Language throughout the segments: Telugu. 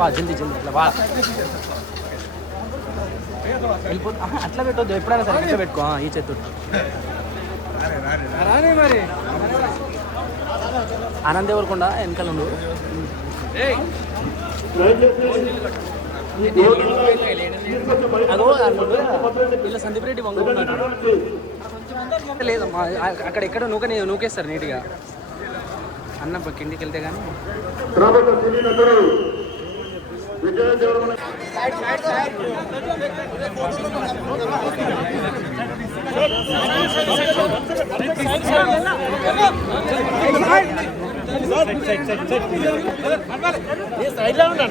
పా జల్దీ జల్దీ ఇట్లా బా వెళ్ళిపో. అట్లా పెట్టొద్దు, ఎప్పుడైనా సరే ఇట్లా పెట్టుకో ఈ చేతుడు. మరి ఆనంద్ ఎవరుకుండా వెనకాల ఉండు. అదో వీళ్ళ సందీప్ రెడ్డి వంగున్నాడు లేదమ్మా, అక్కడ ఎక్కడ నూకేస్తారు నీట్గా అన్న కిందికి వెళ్తే కానీ. సైడ్లో ఉన్నా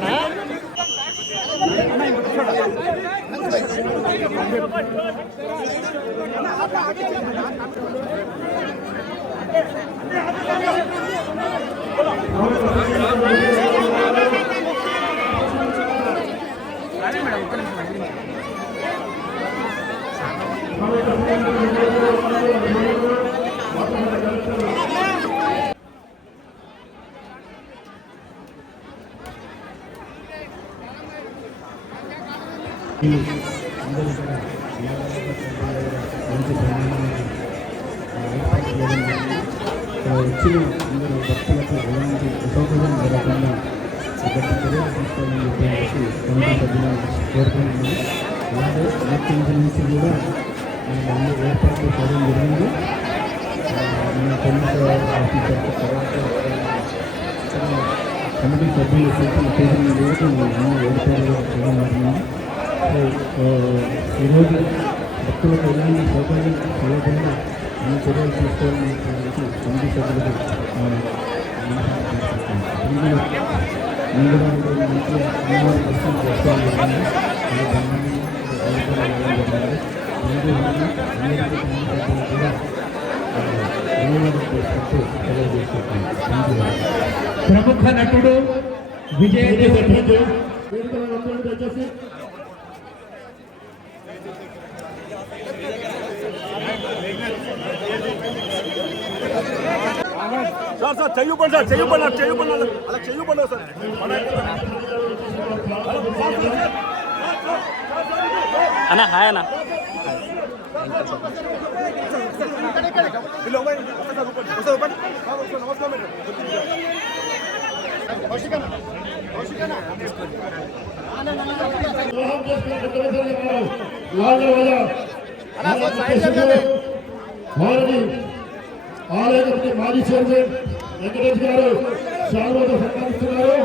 వచ్చిన అందరూ భక్తులకు ఎలాంటి ఉపయోగం జరగకుండా గట్టి చర్యలు తీసుకోవాలని చెప్పేసి కమిటీ సభ్యులు కోరుకుంటున్నాను. అలాగే నెక్స్ట్ నుంచి కూడా అన్ని ఏర్పాట్లు చేయడం జరిగింది. మన పోలీసు ఆఫీసర్స్ తర్వాత కమిటీ సభ్యులు చేసిన పేరు అన్ని ఏర్పాట్లు చేయడం జరిగింది. ఈరోజు భక్తులకు ఎలాంటి సౌకర్యం చేయకుండా అన్ని చర్యలు తీసుకోవాలని కమిటీ సభ్యులకు మంచిగా అమ్మవారి దర్శనం చేసుకోవాలి. ప్రముఖ నటుడు విజయ్ వచ్చేసి సార్ చెయ్యకుండా అలా చెయ్యకుండా సార్ అన్న హాయ్ అన్న. ఆలయ మాజీ చైర్మన్ వెంకటేష్ గారు శాలువాతో సన్మానిస్తున్నారు.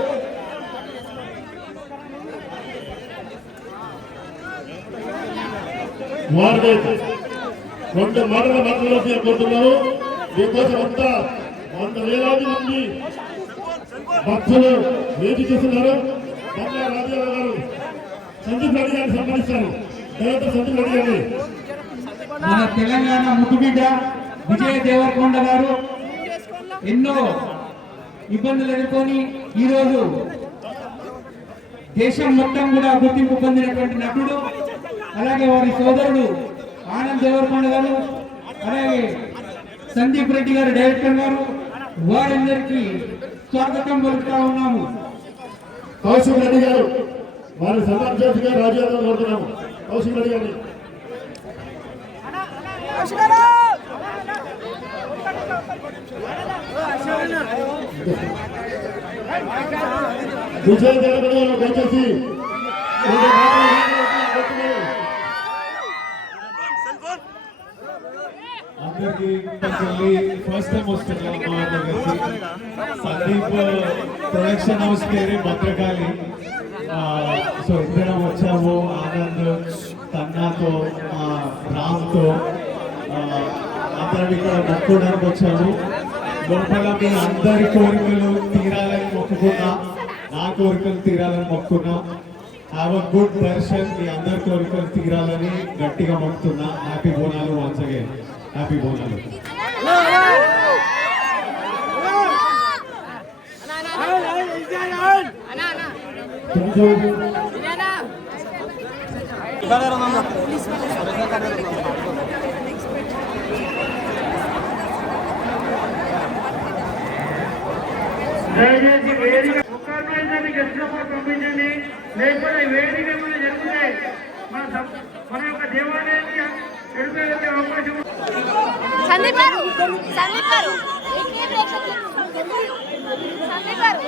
వారిని 2 మాటల మాటల్లోకి కోరుతున్నాము. దీనికోసం అంతా 100,000 మంది భక్తులు వేచి చూస్తున్నారు. బంగ్లా రాజారావు గారు సందీప్ రెడ్డి గారిని సన్మానిస్తారు. దయతో సందీప్ రెడ్డి గారిని మన తెలంగాణ ముద్దుబిడ్డ విజయ్ దేవరకొండ గారు ఎన్నో ఇబ్బందులు ఎదుర్కొని ఈరోజు దేశం మొత్తం కూడా గుర్తింపు పొందినటువంటి నటుడు. అలాగే వారి సోదరుడు ఆనంద్ దేవరకొండ గారు, అలాగే సందీప్ రెడ్డి గారు డైరెక్టర్ గారు, వారందరికీ స్వాగతం పలుకుతా ఉన్నాము. కౌశిక్ రెడ్డి గారు వారి సమాజంగా రాజ్యాంగం కోరుతున్నాము. కౌశిక్ రెడ్డి గారిని విజయ్ దేవరకొండ గారు దయచేసి అందరికీ ఫస్ట్ టైం వస్తున్నాం మా దగ్గరికి. సందీప్ ప్రొడక్షన్ హౌస్ పేరు భద్రకాళి. సో ఇద్దరం వచ్చాము, ఆనంద్ తన్నాతో రామ్తో అందరం ఇక్కడ మొక్కుకోవడానికి వచ్చాము. లోపల మీ అందరి కోరికలు తీరాలని మొక్కుకున్నా, నా కోరికలు తీరాలని మొక్కున్నా. హ్యావ్ అ గుడ్ దర్శన్, మీ అందరి కోరికలు తీరాలని గట్టిగా మొక్కుతున్నా. Happy Bonalu once again, happy Bonalu. దయచేసి వేదిక ఒక్కరిని గెస్ట్లతో పంపించండి, లేకపోతే వేదిక మీద జరుగుతాయి మన యొక్క దేవాలయానికి ఎడుగుదల అవకాశం. సందీప్ గారు సందీప్ గారు సందీప్ గారు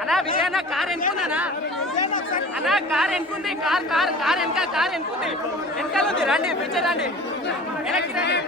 అన్నా విజయన్న కార్ ఎన్నుకున్నానా అన్నా కార్ ఎన్నుకుంది కార్ ఎన్నుకుంది వెనకాల ఉంది రండి పిచ్చర్ రండి వెనక్కి రండి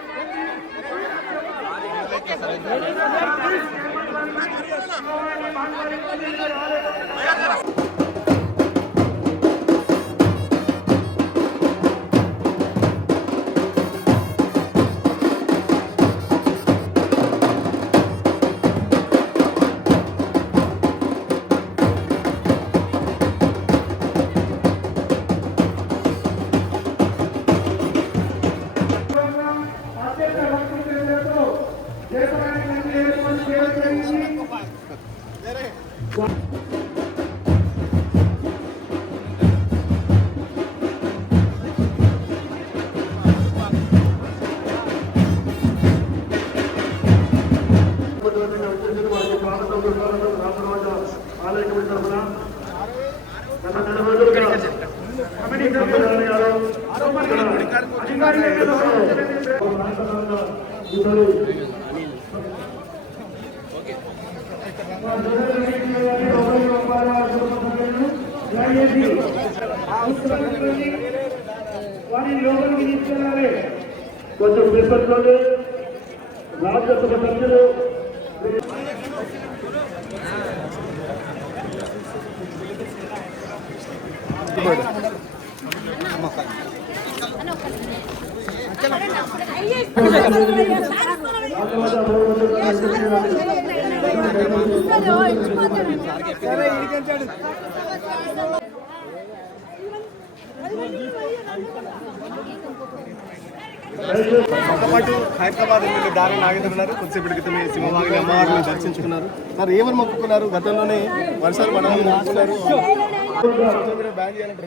కొంచెం విపత్తులు రాజ్యసభ సభ్యులు పాటు హైదరాబాద్ ఎమ్మెల్యే దారి నాగేంద్ర గారు కొద్దిసేపటి క్రితమే సింహవాహిని అమ్మవారిని దర్శించుకున్నారు. సార్ ఏమని మొక్కుకున్నారు? గతంలోనే వర్షాలు పడాలని మొక్కుకున్నారు, బ్యాన్ చేయాలంటే